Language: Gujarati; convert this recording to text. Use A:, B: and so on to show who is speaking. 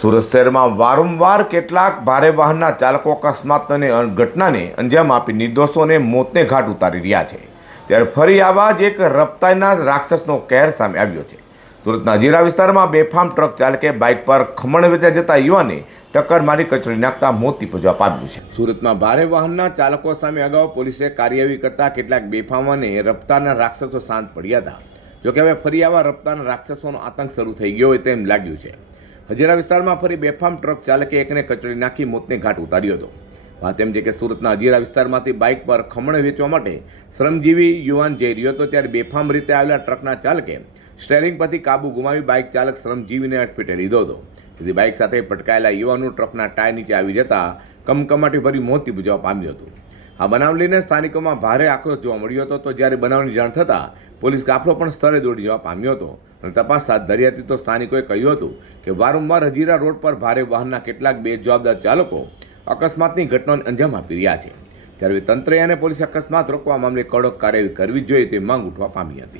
A: સુરત શહેરમાં વારંવાર કેટલાક ભારે વાહનના ચાલકો અકસ્માત અને ઘટનાને અંજામ આપી નિર્દોષોને મોતને ઘાટ ઉતારી રહ્યા છે. ત્યારે ફરી આવા જ એક રફતારના રાક્ષસનો કહેર સામે આવ્યો છે. સુરતના જીરા વિસ્તારમાં બેફામ ટ્રક ચાલકે બાઇક પર ખમણ વેચા જતા યુવાને ટક્કર મારી કચડી નાખતા મોત નીપજવા પામ્યું છે. સુરતમાં ભારે વાહનના ચાલકો સામે અગાઉ પોલીસે કાર્યવાહી કરતા કેટલાક બેફામ અને રાક્ષસો શાંત પડ્યા હતા. જોકે હવે ફરી આવા રફતાના રાક્ષસોનો આતંક શરૂ થઈ ગયો હોય તેમ લાગ્યું છે. હજીરા વિસ્તારમાં ફરી બેફામ ટ્રક ચાલકે એકને કચડી નાખી મોતને ઘાટ ઉતાર્યો હતો. વાત એમ છે કે સુરતના હજીરા વિસ્તારમાંથી બાઇક પર ખમણ વેચવા માટે શ્રમજીવી યુવાન જઈ રહ્યો હતો, ત્યારે બેફામ રીતે આવેલા ટ્રકના ચાલકે સ્ટેરિંગ પરથી કાબુ ગુમાવી બાઇક ચાલક શ્રમજીવીને અટપેટે લીધો હતો. જેથી બાઇક સાથે પટકાયેલા યુવાનું ટ્રકના ટાયર નીચે આવી જતા કમકમાટી ભરી મોત નીપજવા પામ્યું હતું. આ બનાવ લઈને સ્થાનિકોમાં ભારે આક્રોશ જોવા મળ્યો હતો. તો જ્યારે બનાવની જાણ થતાં પોલીસ કાફલો પણ સ્થળે દોડી જવા પામ્યો હતો. અને તપાસ હાથ ધરી હતી તો સ્થાનિકોએ કહ્યું હતું કે વારંવાર હજીરા રોડ પર ભારે વાહનના કેટલાક બે જવાબદાર ચાલકો અકસ્માતની ઘટનાને અંજામ આપી રહ્યા છે. ત્યારે તંત્રએ અને પોલીસે અકસ્માત રોકવા મામલે કડક કાર્યવાહી કરવી જોઈએ તે માંગ ઉઠવા પામી હતી.